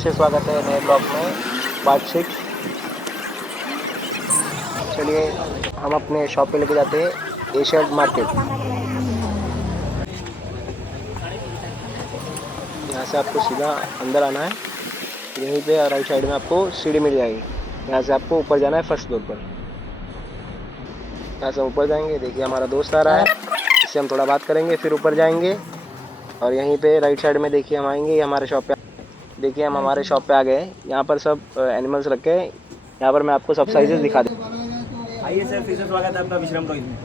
से स्वागत है नए ब्लॉग में पार्ट 6। चलिए हम अपने शॉप पे लेके जाते हैं एशियन मार्केट। यहाँ से आपको सीधा अंदर आना है, यहीं पे राइट साइड में आपको सीढ़ी मिल जाएगी। यहाँ से आपको ऊपर जाना है फर्स्ट फ्लोर पर। यहाँ से ऊपर जाएंगे, देखिए हमारा दोस्त आ रहा है, इससे हम थोड़ा बात करेंगे, फिर ऊपर जाएंगे और यहीं पे राइट साइड में देखिए हम आएंगे, ये हमारे शॉप पे। देखिए हम हमारे शॉप पे आ गए। यहाँ पर सब एनिमल्स रखे हैं। यहाँ पर मैं आपको सब साइजेस दिखा दूँ। आइए सर, फिर से स्वागत है आपका विश्राम टॉयज में।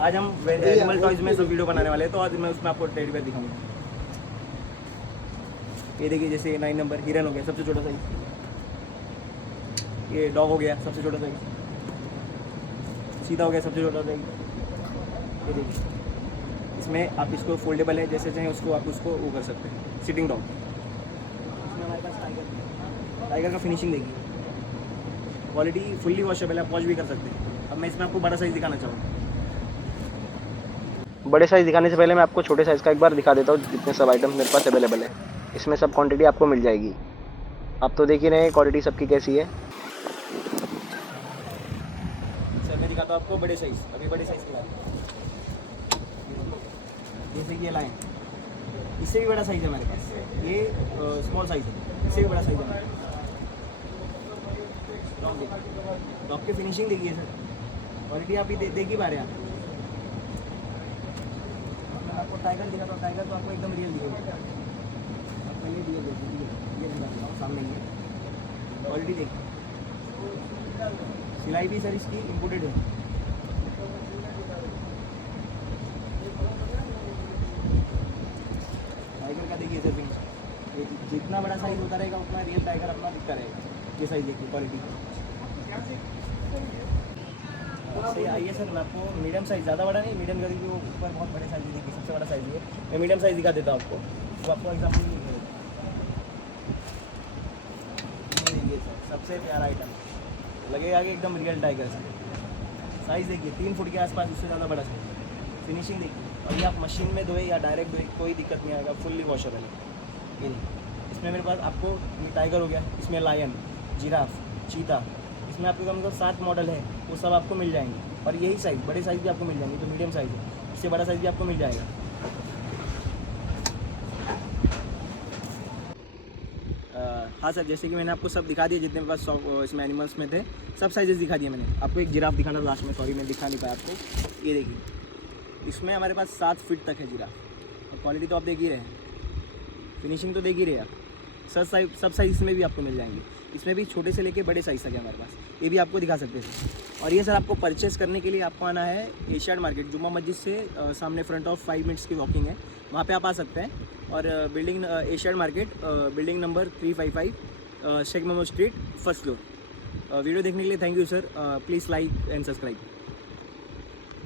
आज हम एनिमल टॉयज में सब वीडियो बनाने वाले हैं, तो आज मैं उसमें आपको टेडी बेयर दिखाऊंगा। ये देखिए, जैसे 9 नंबर हिरन हो गया सबसे छोटा साइज, ये डॉग हो गया सबसे छोटा साइज, सीधा हो गया सबसे छोटा साइज। ये देखिए, इसमें आप इसको फोल्डेबल है, जैसे चाहें उसको आप उसको वो कर सकते हैं, सिटिंग डॉग। इसमें हमारे पास टाइगर का फिनिशिंग देखिए, क्वालिटी फुल्ली वॉशेबल है, आप वॉश भी कर सकते हैं। अब मैं इसमें आपको बड़ा साइज़ दिखाना चाहूँगा। बड़े साइज़ दिखाने से पहले मैं आपको छोटे साइज़ का एक बार दिखा देता हूँ, जितने सब आइटम मेरे पास अवेलेबल है। इसमें सब क्वांटिटी आपको मिल जाएगी। आप तो देख ही रहे हैं क्वालिटी सबकी कैसी है। सर मैं दिखाता हूँ आपको बड़े साइज़, अभी बड़े साइज़ की बात, जैसे कि ये लाइन, इससे भी बड़ा साइज़ है हमारे पास। ये स्मॉल साइज़ है, इससे भी बड़ा साइज़ है। डॉग की फिनिशिंग देखिए सर, क्वालिटी आप ही देख ही पा रहे हैं आप। मैं आपको टाइगर दिखाता हूँ, टाइगर तो आपको एकदम रियल दिखेगा। आप पहले दिए देखिए, ये दिखाता हूँ सामने, ये क्वालिटी देखिए। सिलाई भी सर इसकी इम्पोर्टेड है। टाइगर का देखिए सर फिनिश, जितना बड़ा साइज होता रहेगा उतना रियल टाइगर अपना दिखता रहेगा। ये साइज देखिए, क्वालिटी सही। आइए सर, मैं आपको मीडियम साइज़, ज़्यादा बड़ा नहीं, मीडियम करके वो ऊपर बहुत बड़े साइज़ देखिए, सबसे बड़ा साइज़ है। मैं मीडियम साइज़ दिखा देता हूँ आपको, तो आपको एग्जाम्पल देखिए सर, सबसे प्यारा आइटम लगेगा कि एकदम रियल टाइगर सर। साइज़ देखिए 3 फुट के आसपास, उससे ज़्यादा बड़ा साइज। फिनिशिंग देखिए, और ये आप मशीन में धोए या डायरेक्ट धोए कोई दिक्कत नहीं आएगा, फुल्ली वॉशेबल है। ये इसमें मेरे पास आपको टाइगर हो गया, इसमें लायन, जिराफ, चीता, इसमें आपके कम से कम 7 मॉडल है, वो सब आपको मिल जाएंगे। और यही साइज़, बड़े साइज़ भी आपको मिल जाएंगे, तो मीडियम साइज़ है, इससे बड़ा साइज़ भी आपको मिल जाएगा। हाँ सर, जैसे कि मैंने आपको सब दिखा दिया, जितने मेरे पास इसमें एनिमल्स में थे, सब साइजेस दिखा दिए मैंने आपको। एक जिराफ दिखाना लास्ट में, सॉरी मैं दिखा नहीं पाया आपको। ये देखिए, इसमें हमारे पास 7 फीट तक है जिराफ, और क्वालिटी तो आप देख ही रहे हैं, फिनिशिंग तो देख ही रहे हैं आप। सब साइज़ इसमें भी आपको मिल जाएंगे। इसमें भी छोटे से लेके बड़े साइज़ तक है हमारे पास, ये भी आपको दिखा सकते हैं। और ये सर आपको परचेस करने के लिए आपको आना है एशियन मार्केट, जुम्मा मस्जिद से सामने, फ्रंट ऑफ 5 मिनट्स की वॉकिंग है, वहाँ पे आप आ सकते हैं। और building Asian market, building number 355, Sheikh Mohammed street, first floor. Video देखने के लिए thank you sir. Please like and subscribe.